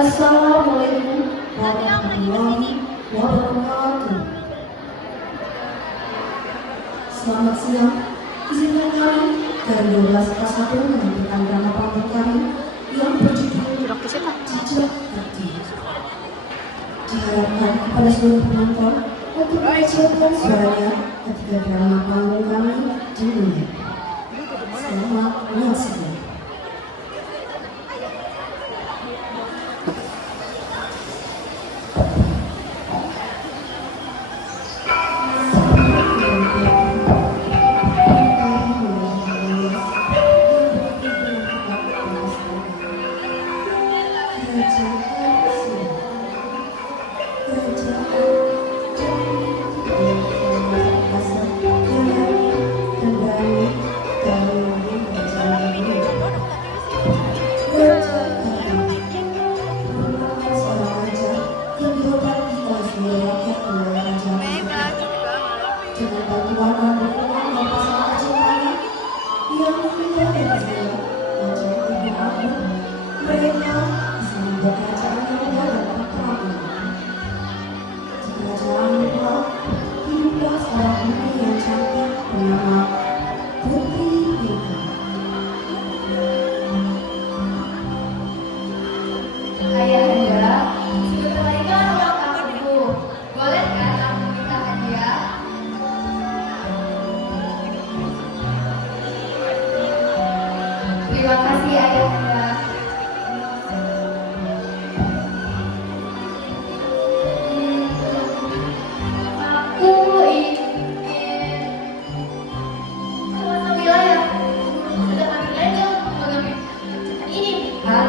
Assalamualaikum warahmatullahi wabarakatuh. Selamat siang. Izinkan kami dari 12 kelas 1 menyampaikan drama pamflet kami yang berjudul Jejak Hati. Diharapkan kepada seluruh penonton untuk menyesuaikan suaranya ketika drama panggung kami dimulai. Selamat menyaksikan. Terima kasih Ayahanda. Aku ingin suatu wilayah. Sedangkan wilayah mengambil ini, Pak.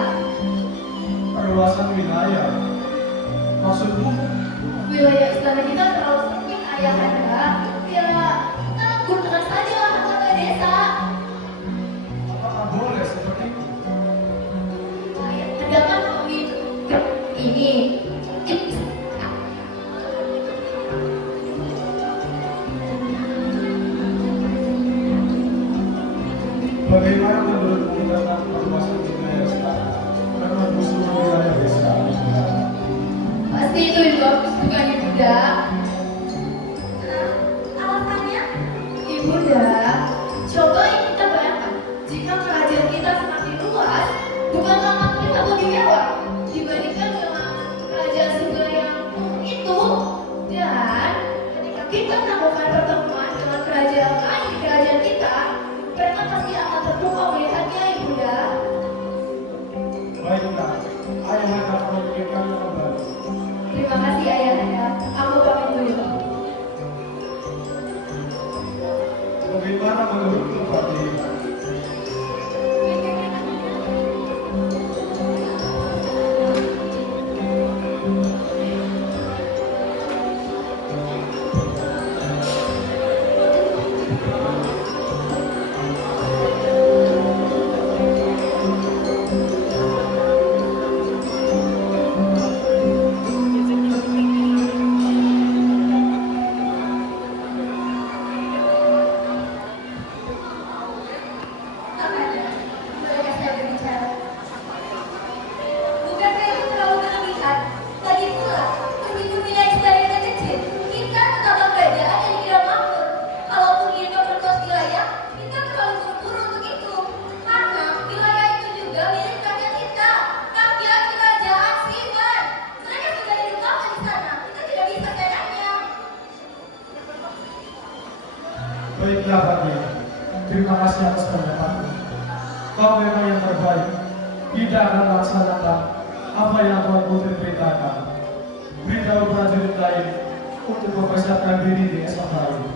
Perluasan wilayah. Maksudmu? Wilayah istana kita terlalu sempit, Ayahanda. Ya, kita gunakan saja anggota desa. Apakah boleh seperti itu? Ayahanda kan begitu. Ini. Bagaimana menurutmu tentang perluasan wilayah sekarang? Karena musuh wilayah desa. Pasti itu bagus bukan Ibunda? Alasannya? Ibunda, coba kita bayangkan jika kerajaan kita semakin luas, bukankah makin lebih mewah dibandingkan dengan kerajaan sebelah yang itu? Dan ketika kita melakukan pertemuan dengan kerajaan lain di kerajaan kita, mereka pasti akan terpukau melihatnya, Ibunda. Baiklah, ayah akan memikirkan kembali. Terima kasih Ayahanda. Aku pamit dulu. Bagaimana menurutmu, Fadli? Bolehkah saya berbicara? Bukankah itu terlalu berlebihan? Lagi pula, meskipun wilayah istana kecil, kita tetap kerajaan yang tidak makmur. Kalaupun ingin memperluas wilayah, kita terlalu buru-buru untuk itu. Karena wilayah itu juga milik rakyat kita, rakyat kerajaan Siwan. Mereka sudah hidup lama di sana. Kita tidak bisa seenaknya. Baiklah, Fadli. Terima kasih atas pendapatmu. Kau memang yang terbaik. Tidak akan melaksanakan apa yang Tuan Putri perintahkan. Beritahu prajurit lain untuk mempersiapkan diri di esok hari.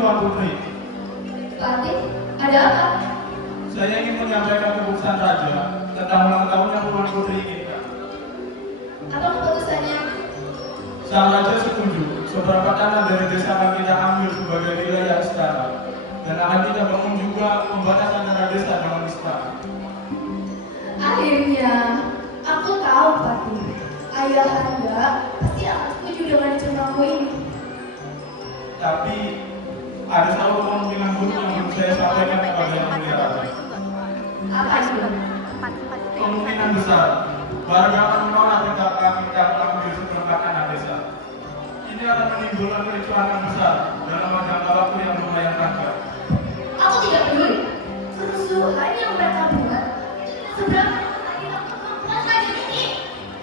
Tuan Putri. Patih, ada apa? Saya ingin menyampaikan keputusan Raja tentang ulang tahun yang Tuan Putri inginkan. Apa keputusannya? Sang Raja setuju seberapa tanah dari desa akan kita ambil sebagai wilayah istana dan akan kita bangun juga pembatasan antara desa dengan istana. Akhirnya, aku tahu Patih. Ayah Anda pasti akan setuju dengan rencanaku ini. Tapi ada satu kemungkinan buruk yang belum saya sampaikan kepada Yang Mulia Raja. Apa itu? Kemungkinan besar warga akan menolak kita mengambil seperempat tanah desa. Ini akan menimbulkan kericuhan yang besar dalam jangka waktu yang lumayan panjang. Aku tidak peduli. Kerusuhan yang mereka buat seberapa yang kemampuan saja ini.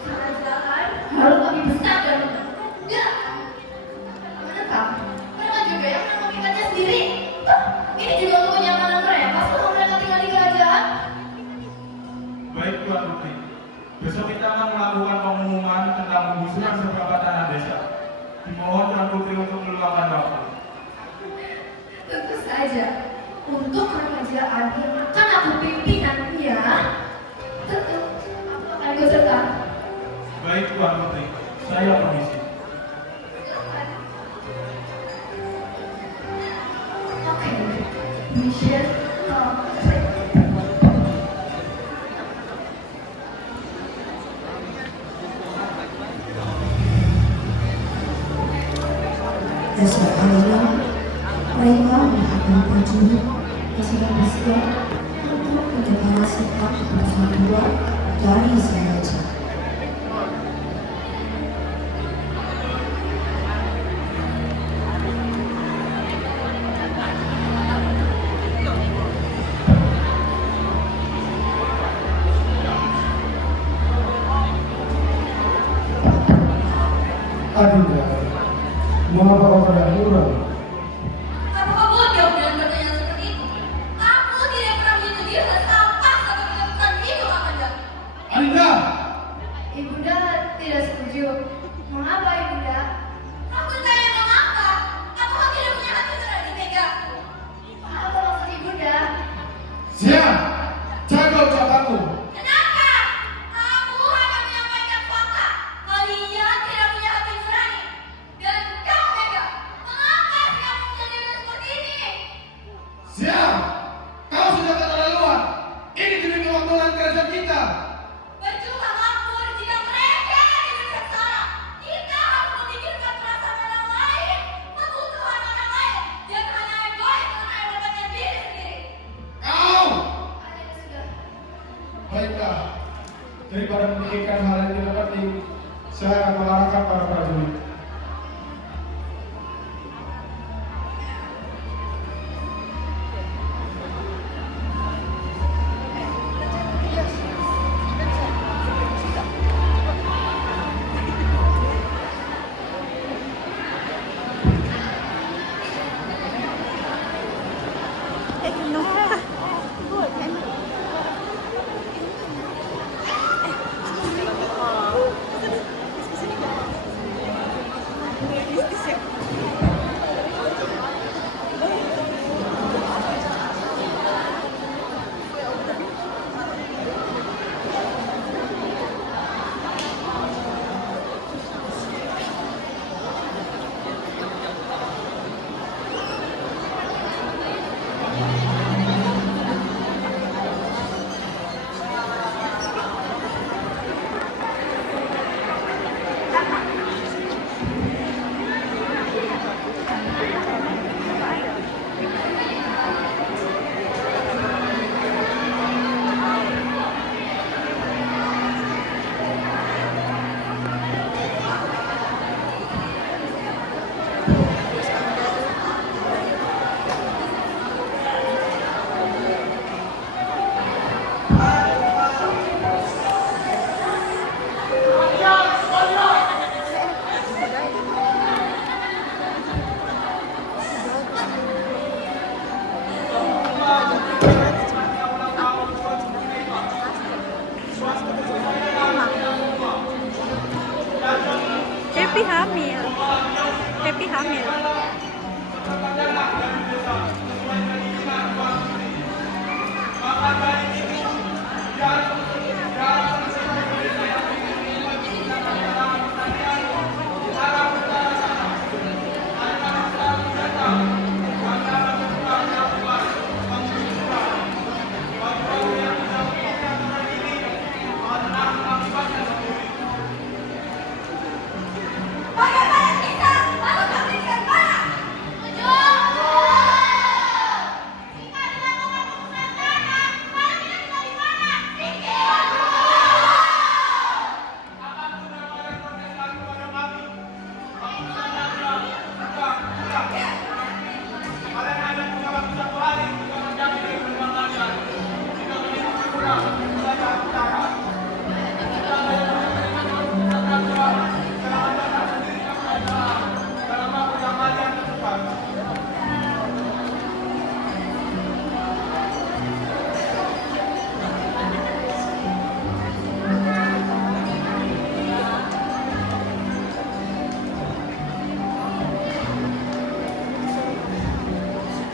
Kerajaan harus lebih besar dari itu. Enggak. Menentang. Mereka juga yang merugikannya sendiri. Ini juga untuk kenyamanan mereka selama mereka tinggal di kerajaan. Baik Tuan Putri, besok kita akan melakukan pengumuman tentang penggusuran beberapa tanah desa. Dimohon Tuan Putri untuk meluangkan waktu. Tentu saja. Untuk kerajaan yang akan aku pimpin nantinya, tentu aku akan ikut serta. Baik Tuan Putri, saya permisi. Oke, mission complete. Esok harinya, mereka melakukan prajurit yang sedang bersiap untuk mendeklarasikan keputusan kedua dari Sang Raja. Adinda, mengapa kau tidak murah? Apakah bodoh dengan pertanyaan seperti itu? Aku tidak pernah menyetujui hal sampah sampai melakukan itu, Kakanda. Adinda! Ibunda tidak setuju. Mengapa, Ibunda? Aku tanya mengapa? Apakah tidak punya hati nurani, Mega? Apa maksud Ibunda? Siap! Jaga ucapanmu! Kenapa? Aku hanya menyampaikan fakta. Kalian tidak punya hati nurani. Dan kau, Mega, mengapa kamu menjadi seperti ini? Siap! Kau sudah keterlaluan! Ini demi kemakmuran kerajaan kita! Percuma makmur jika mereka hidup sengsara. Kita harus memikirkan perasaan orang lain, kebutuhan orang lain, dan hanya egois dengan mendapatkan diri sendiri. Kau! Akhirnya sudah. Baiklah, daripada memikirkan hal yang tidak penting, saya akan mengarahkan para prajurit. Happy hamil.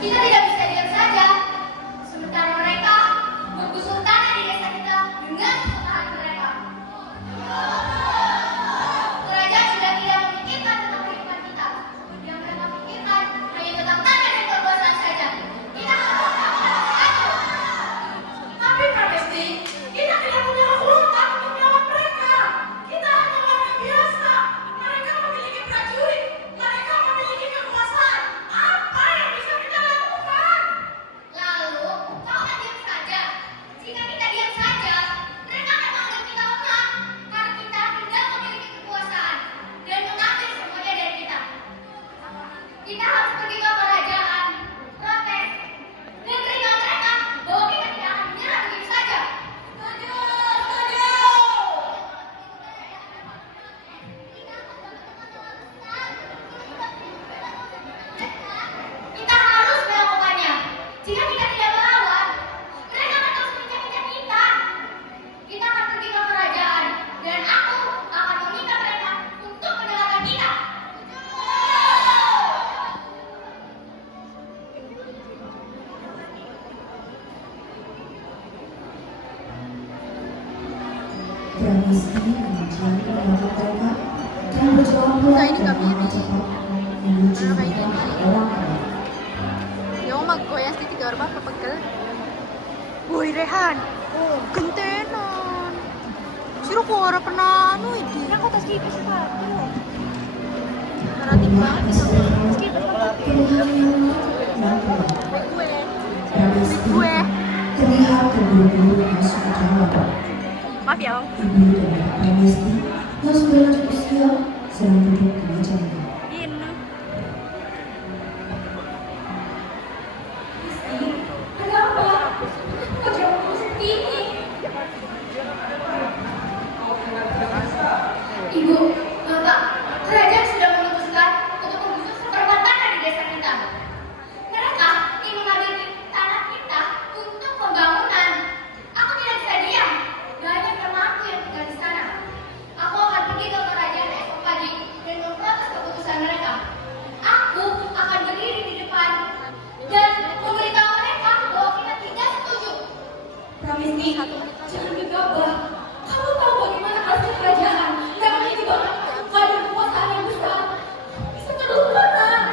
Kita tidak bisa diam saja, sementara mereka menggusur tanah di desa kita dengan kesalahan mereka. Kerajaan sudah tidak memikirkan tentang kehidupan kita. Yang mereka pikirkan hanya tentang tanah dan kekuasaan saja. Kita harus atur. Tapi Pak Besti, kita tidak punya kekuatan untuk melawan mereka. Kita hanya orang biasa. Mereka memiliki prajurit. Mereka memiliki kekuasaan. Apa yang bisa kita lakukan? Lalu, kau akan diam saja. Jika kita diam saja, mereka akan menganggap kita lemah karena kita tidak memiliki kekuasaan dan mengambil semuanya dari kita. Kita harus pergi ke kerajaan, protes, dan beritahu mereka bahwa kita tidak akan menyerah begitu saja. Setuju. Kita harus melakukannya. Jika kita tidak melawan, mereka akan terus menginjak-injak kita. Kita akan pergi ke kerajaan, dan aku akan meminta mereka untuk mendengarkan kita. Pramesti kemudian melakukan tekad dan berjalan pelan dan amat cepat menuju rumah orang kaya. Yung maggoyang titig or ba kapagkal? Uy, Rehan! Oh, gantenan! Siro ko ora pa na ano, hindi. Ako, tas kita sa tato. Narating ba? Pilihan yang dan pelan. Gue. Pramesti Gue. terlihat terburu-buru masuk ke dalam. Maaf ya, Om. Ibu dan Bapak Pramesti yang sudah lanjut usia sedang duduk di mejanya. Ini. Ada apa? Kok jawabku seperti ini? Ibu, Bapak, kerajaan sudah memutuskan untuk menggusur seperempat tanah di desa kita. Mereka ingin mengambil tanah kita untuk pembangunan. Aku tidak bisa diam. Banyak temanku yang tinggal di sana. Aku akan pergi ke kerajaan esok pagi dan memprotes keputusan mereka. Aku akan berdiri di depan dan memberitahu mereka bahwa kita tidak setuju. Pramesti, jangan gegabah. Kamu tahu bagaimana hasil kerajaan yang memiliki banget pada kekuasaan yang besar. Bisa keluaran.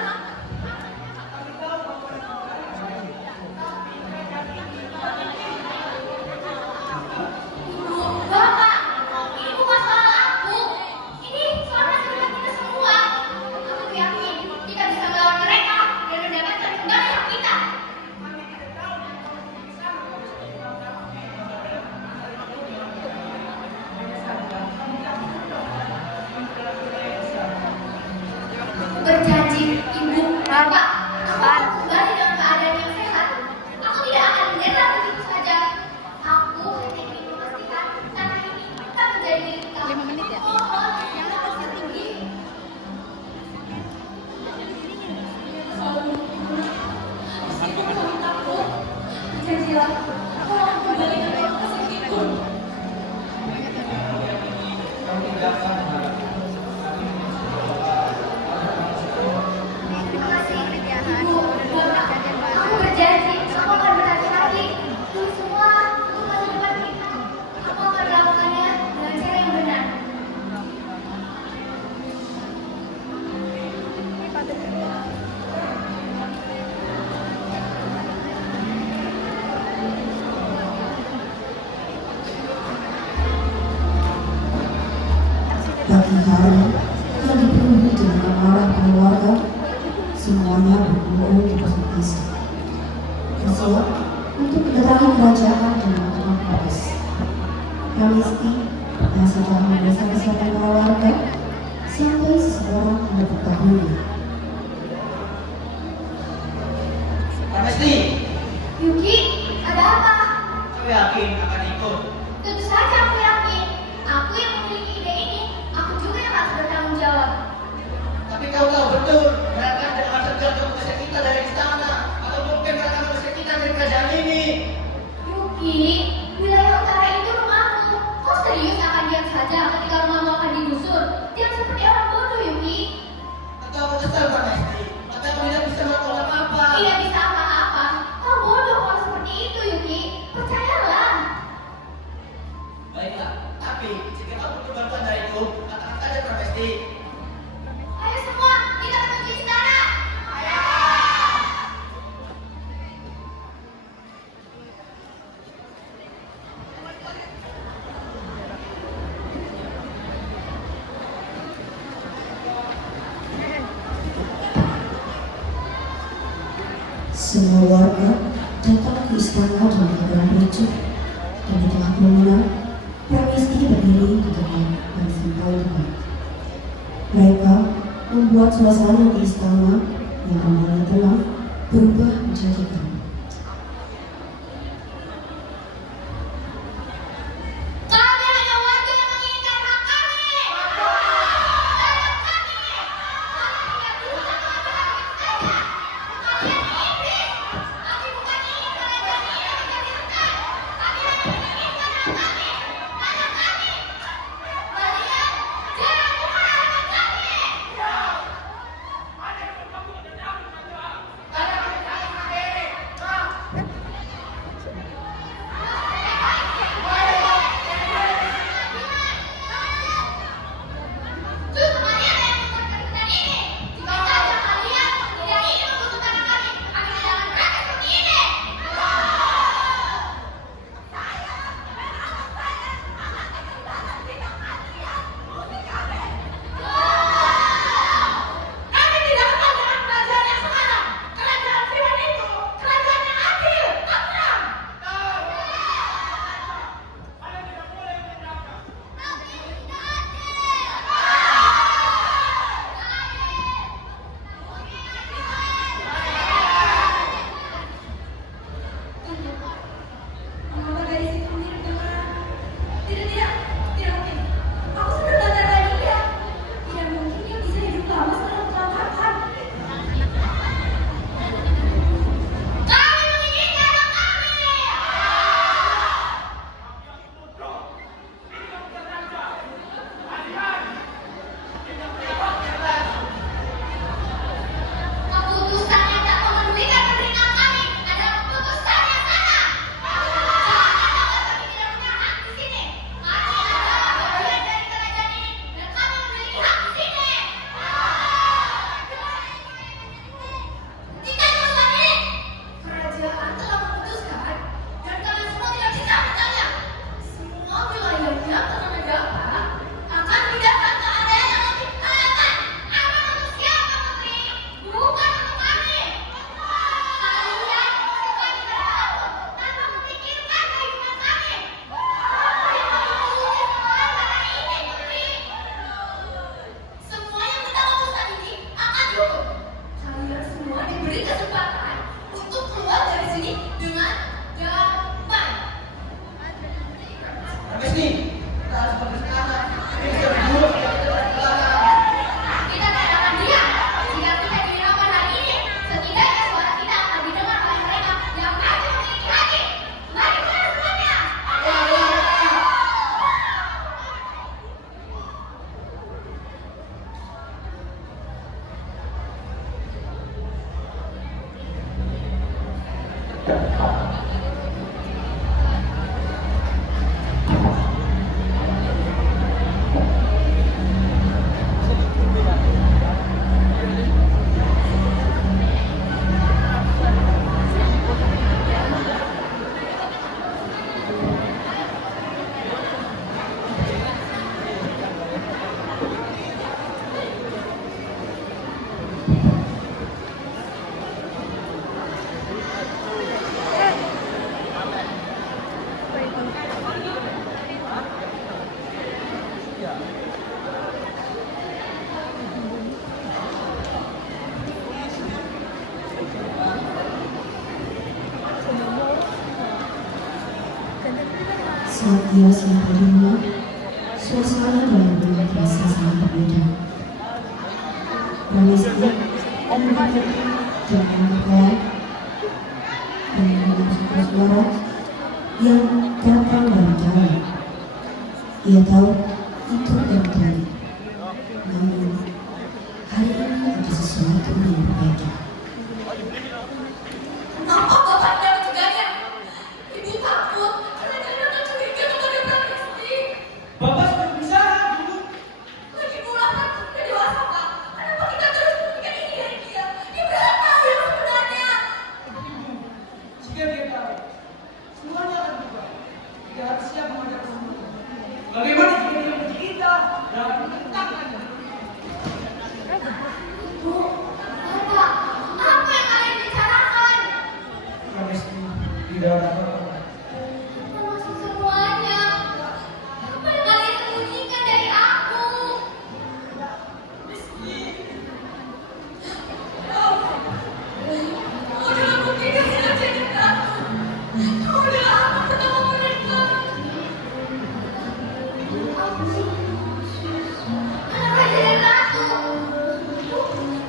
Ibu, Bapak, ini bukan soal aku. Ini soal masa depan kita semua. Aku yakin kita bisa melawan mereka dan mendapatkan kembali hak kita. Aku berjanji, Ibu, Bapak, aku akan kembali dalam keadaan yang sehat. Aku tidak akan menyerah begitu saja. Aku hanya ingin memastikan tanah ini tak menjadi milik kita. 5 menit ya? Mohon yang lebih tinggi. Janjilah, kau akan kembali ke kota itu. Terima kasih, Ya, Ibu. Pagi hari yang dipenuhi dengan amarah keluarga, semuanya berkumpul di pos istri. Esok untuk mendatangi kerajaan dengan penuh habis. Pramisti yang sudah memeriksa kesehatan para warga sampai seseorang mendapat bahuli. Pramesti, Yuki, ada apa? kau yakin akan ikut? Tentu saja aku yakin. Aku yang memiliki ide ini. Aku juga yang harus bertanggung jawab. Tapi kau tahu betul mereka akan segera mengusir kita dari istana, atau mungkin mereka mengusir kita dari kerajaan ini. Yuki, wilayah utara itu rumahmu. Kau serius akan diam saja ketika rumahmu akan digusur? Jangan seperti orang bodoh, Yuki. Atau aku kesal Pramesti, tapi aku tidak bisa melakukan apa-apa. Tidak bisa apa-apa. Kau bodoh kalau seperti itu, Yuki. Percayalah. Baiklah, tapi jika kau butuh bantuan dariku, katakan saja Pramesti. Ayo semua, kita menuju istana. Semua warga datang ke istana dengan keadaan ricuh, dan di tengah kerumunan, Pramisti berdiri di depan dan sampai depan. Mereka membuat suasana di istana yang awalnya tenang berubah menjadi geram. Kami hanya warga yang menginginkan hak kami. Hak kami. Kami tidak bisa mengambil hak kita. Kalian iblis. Kami bukan ingin kerajaan ini dihancurkan. Kami hanya menginginkan hak kami. Anak kami. Kalian jangan menghalangi kami. Justru kalian yang membuat keributan ini. Jika saja kalian tidak ingin menggusur tanah kami tidak akan mereka seperti ini. Kami tidak kenal dengan kerajaan yang sekarang. Kerajaan Firman itu kerajaan yang adil, tenang. Mengapa dari situ mirip dengan tidak mungkin. Aku sudah belajar dia. Tidak mungkin dia bisa hidup lama setelah kecelakaan. Kami menginginkan hak kami. Keputusan yang tak memedulikan penderitaan kami adalah keputusan yang salah. Jangan anggap kami tidak punya hak di sini. Kami adalah bagian dari kerajaan ini dan kami memiliki hak di sini. Kita urusan ini. Kerajaan telah memutuskan dan kalian semua tidak bisa bertanya. Semua wilayahnya karena negara akan pindahkan ke area yang lebih aman. Aman untuk siapa, Putri? Bukan untuk kami. Kalian mengusir kami berlalu tanpa memikirkan kehidupan kami. Yang mengusir semua tanah ini, Putri. Semua yang kita lakukan ini akan dihukum. Kalian semua diberi kesempatan untuk keluar dari sini dengan damai. Pramesti, kita harus pergi sekarang. Ini bisa berdua, kita tidak belakang. Kita tidak akan diam. Jika kita dihiraukan hari ini, setidaknya suara kita akan didengar oleh mereka yang masih memiliki hati. Mari keluar semuanya. sekilas yang tadinya, suasana dalam rumah terasa sangat berbeda. Pramesti mendekati jangan berpelan dan mendengar suara yang datang dari jauh. Ia tahu itu yang tadi. Namun hari ini ada sesuatu yang berbeda. Kenapa Bapak tidak mencegahnya? Ibu takut karena dia akan curiga kepada Pramesti. Bapak sudah berusaha, Bu. Lagi pula kan sudah dewasa Pak. Kenapa kita terus memberikan ini dari dia? Dia berhak tahu yang sebenarnya. Ibu, jika dia tahu, semuanya akan berubah. Kita harus siap menghadapi semua. Bagaimana jika dia benci kita dan menentangkannya? Bu, Bapak, apa yang kalian bicarakan? Pramesti tidak ada apa-apa. Termasuk semuanya. Apa yang kalian sembunyikan dari aku? Kau adalah bukti kehadiran jadi ratu. Kau adalah anak pertama mereka. Anak Raja dan Ratu.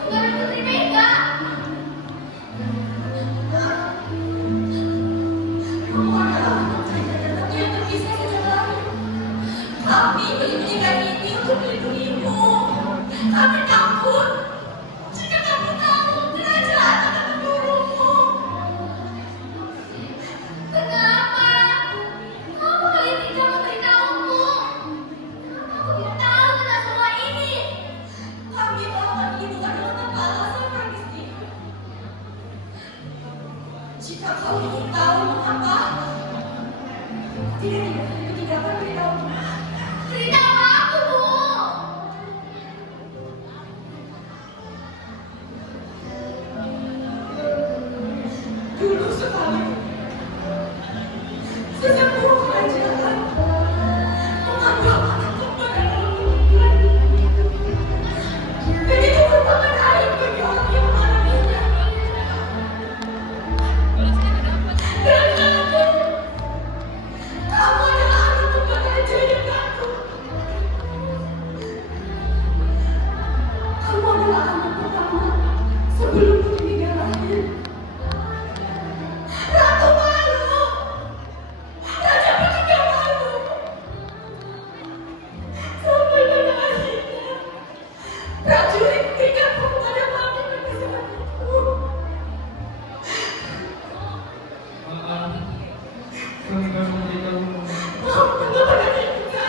Bukan Putri Mega. Kamu adalah anak Raja dan Ratu yang terpisah sejak lahir. Kami menyembunyikan ini untuk melindungimu. Kami takut jika kamu tahu kerajaan akan memburumu. Kenapa? Kenapa kalian tidak memberitahuku? Kenapa aku tidak tahu tentang semua ini? Kami melakukan ini bukan dengan tanpa alasan Pramesti. Jika kau ingin tahu mengapa, tidak akan beritahu. Beritahu aku, Bu. Dulu sekali, sesepuh kerajaan mengambil anak kembar dalam tubuhnya. Dan itu merupakan aib bagi orang yang mengalaminya. Dan kamu adalah anak kembar raja dan ratu. Kamu adalah anak pertama sebelum Putri Mega lahir. Ratu malu, raja bertiga malu. Sampai pada akhirnya, prajurit berikan kepada kami perpisahan itu. Maaf, kami baru memberitahumu. Maafkan kepada kita.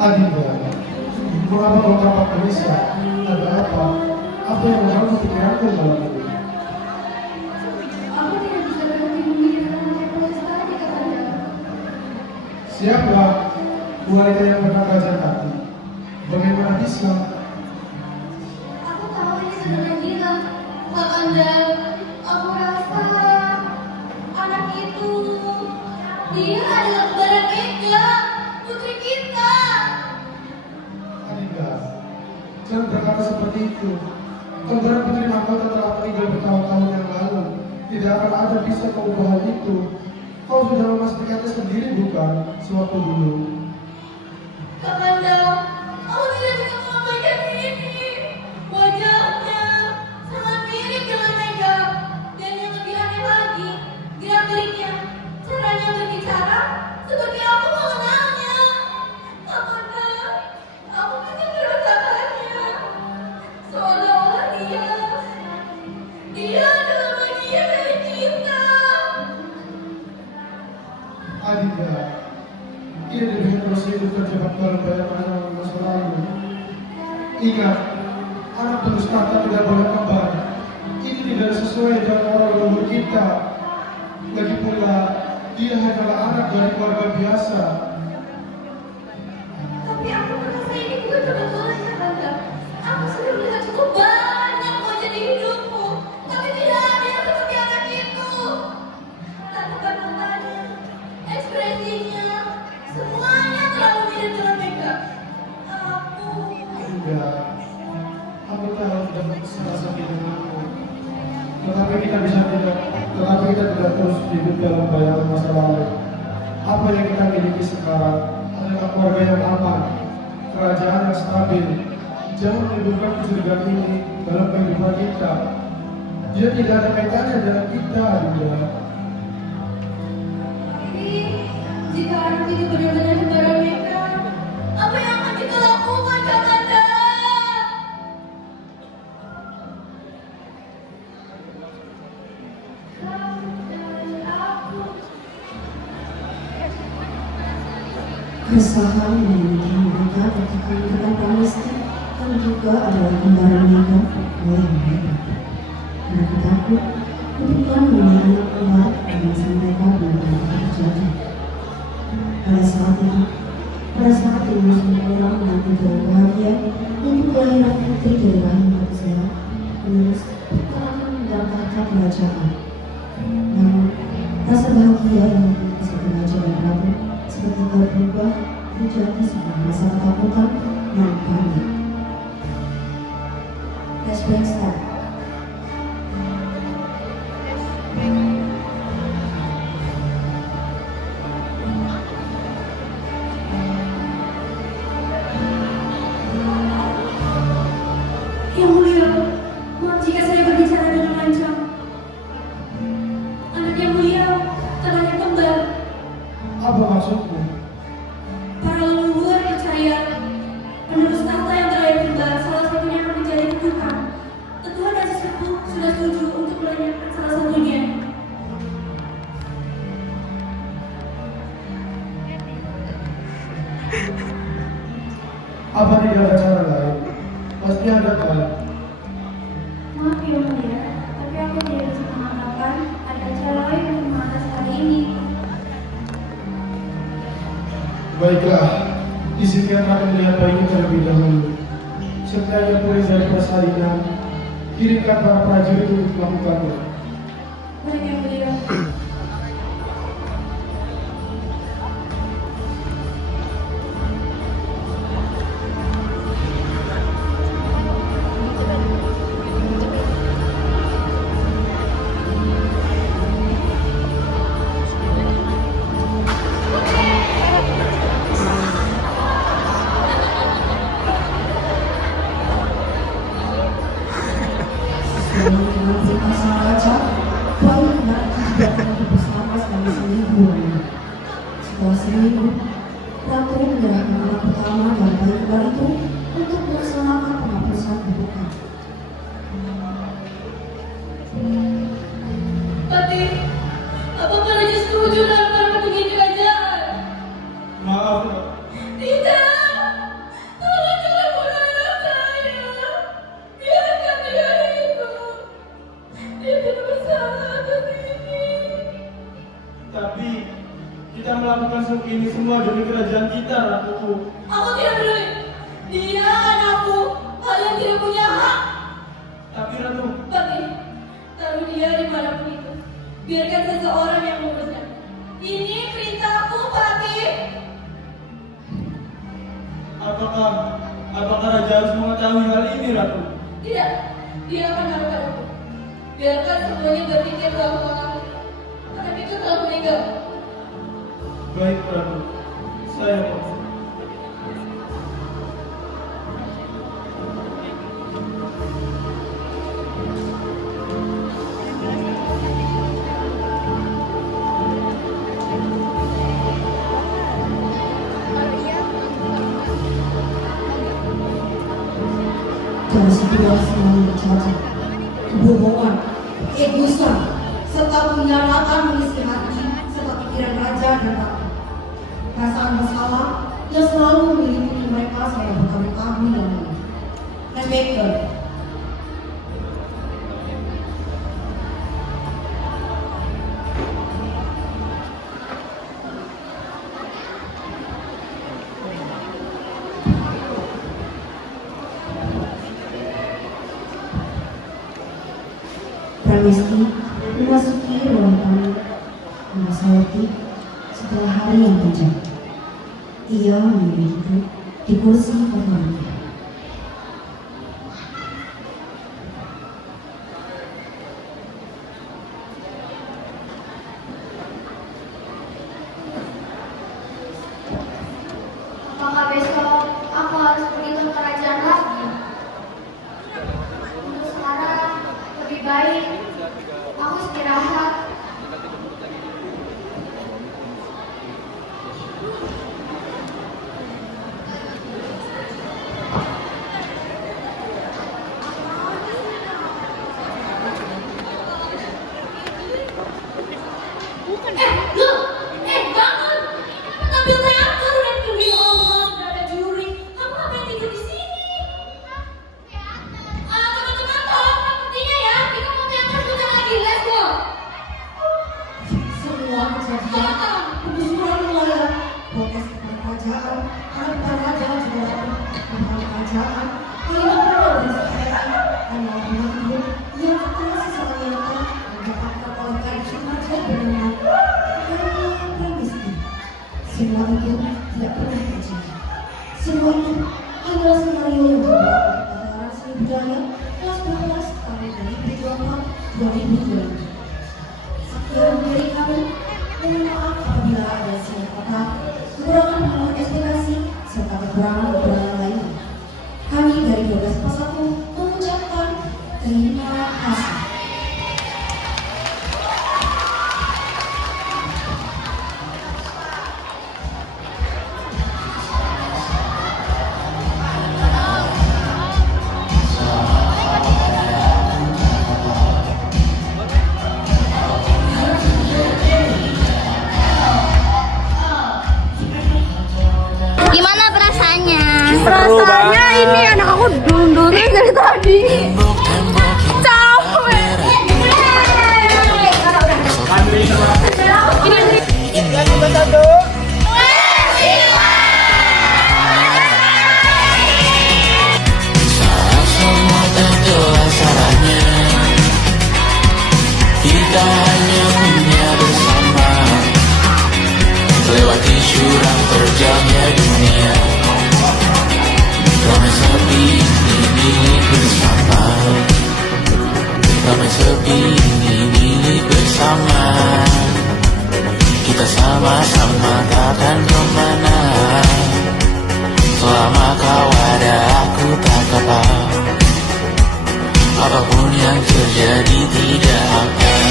Adinda, mengapa kau tampak gelisah? Ada apa? Apa yang mengganggu pikiranku malam ini? Aku tidak bisa berhenti memikirkan proses tadi, Kakanda. Siapa wanita yang pernah belajar hati? Bagaimana bisa? Aku tahu ini sebenarnya gila, Kakanda. Aku rasa anak itu dia adalah kembaran Mega, putri kita. Adinda, jangan berkata seperti itu. Kembaran putri mahkota telah meninggal bertahun-tahun yang lalu. Tidak akan ada bisa mengubah hal itu. Kau sudah memastikannya sendiri bukan? Sewaktu dulu. Kakanda, aku tidak bisa mengabaikan ini. Wajahnya sangat mirip dengan Mega. Dan yang lebih aneh lagi, gerak-geriknya, caranya berbicara seperti aku mengenalnya. Apakah aku bisa merasakannya? Seolah-olah dia adalah bagian dari kita. Adinda, ia lebih terus hidup terjebak dalam bayangan masa lalu. Ingat, anak terus kata tidak boleh kembar. Ini tidak sesuai dengan orang leluhur kita. Lagi pula, dia adalah anak dari keluarga biasa. Tapi aku merasa ini bukan kebetulannya, Tante. Aku sudah melihat cukup banyak wajah di hidupku, tapi tidak ada yang seperti anak itu. Tatapan matanya, ekspresinya, semuanya terlalu mirip dengan Mega. Enggak, aku tahu tidak salah sakit denganmu. Tetapi kita tidak terus hidup dalam bayangan masa lalu. Apa yang kita miliki sekarang adalah keluarga yang aman, kerajaan yang stabil. Jangan menimbulkan kecurigaan ini dalam kehidupan kita. Dia tidak ada kaitannya dengan kita, Adinda. Tapi jika anak itu benar-benar kembaran Mega, apa yang akan kita lakukan, Kakanda? Keresahan dan menyedihkan mereka ketika mendengar Pramesti yang juga adalah kembaran Mega mulai meningkat. Mereka takut ketika mengenai anak kembar dan sang mereka benar-benar terjadi. Pada saat itu semua orang menanti dengan bahagia untuk kelahiran putri dari rahim manusia, penerus akan mendapatkan kerajaan. Namun, rasa bahagia yang dimiliki sang raja dan ratu seketika berubah menjadi sebuah rasa ketakutan dan panik. Flashback start. Yang mulia, maaf jika saya berbicara dengan lancang. Anak yang mulia, tanahnya kembar. Apa maksudmu? Para leluhur percaya penerus tahta yang terakhir kembar salah satunya akan menjadi ketukan. Ketua dan sesepuh sudah setuju untuk melenyapkan salah satunya. Apa tidak ada cara lain? Pasti ada kan? Maaf yang mulia, tapi aku tidak bisa mengatakan ada cara lain untuk mengatasi hal ini. Baiklah, izinkan aku melihat bayinya terlebih dahulu. Setelah pulang dari persalinan, kirimkan para prajurit untuk melakukannya. Baik yang mulia. Dengan perintah sang raja, bayi anak tidak akan bersama selama seminggu. Setelah seminggu, ratu menyerahkan anak pertama dan bayi kembar itu untuk melaksanakan penghapusan kutukan. Pati, apakah Raja setuju dalam perpergian kerajaan? Maaf, Tidak! Tolong jangan bunuh anak saya! Biarkan dia hidup! Dia tidak bersalah atas ini! tapi kita melakukan ini semua demi kerajaan kita, Ratuku. Aku tidak peduli! Dia anakku! Kalian tidak punya hak! Tapi Ratu, Pati, taruh dia dimanapun itu. Biarkan seseorang yang mengurusnya. Ini perintahku, Pati! apakah Raja harus mengetahui hal ini, Ratu? Tidak, dia akan taruh padaku. Biarkan semuanya berpikir bahwa anak itu telah meninggal. Baik, Ratu. Saya mohon. bersedia selalu bercacat, kebohongan, egoisan, serta penyiaratan mengisi hati serta pikiran raja dan ratu. Perasaan bersalah yang selalu meliputi mereka selama bertahun-tahun lamanya. Baker. Pramesti memasuki ruang tamu Masawati setelah hari yang panjang. Ia memilih duduk di kursi pertama. Apakah besok aku harus pergi ke kerajaan lagi? Untuk sekarang lebih baik aku istirahat. Bangun! Ambil reaktor dan demi Allah sudah ada juri. Kamu ngapain tidur di sini? Teman-teman tolong pentingnya ya. Kita mau teater juga lagi. Let's go. Semua kejadian penggusuran wilayah, protes kepada kerajaan, karena bukan raja juga datang kepada kerajaan, kehilangan dan seperti hanya menantu yang terkena sesuatu yang telah mendapatkan oleh kaisar raja bernama Pramesti. Semua itu tidak pernah terjadi. Semua itu adalah skenario yang dibuat oleh Padaran Seni Budaya kelas 12 tahun 2024-2020. Sekian dari kami, mohon maaf apabila ada salah kata, kekurangan pengalaman ekspektasi, serta kekurangan lainnya. Kami dari 12 Pasatu mengucapkan terima kasih. Gimana perasaannya? Perasaannya ini anak aku dulu dari tadi. Capek. Semua terjelas caranya. Kita hanya punya bersama, lewati jurang terjangnya dunia. Ramai sepi ini milik bersama, ramai sepi ini milik bersama. Kita sama-sama takkan kemana, selama kau ada aku tak apa. Apapun yang terjadi tidak akan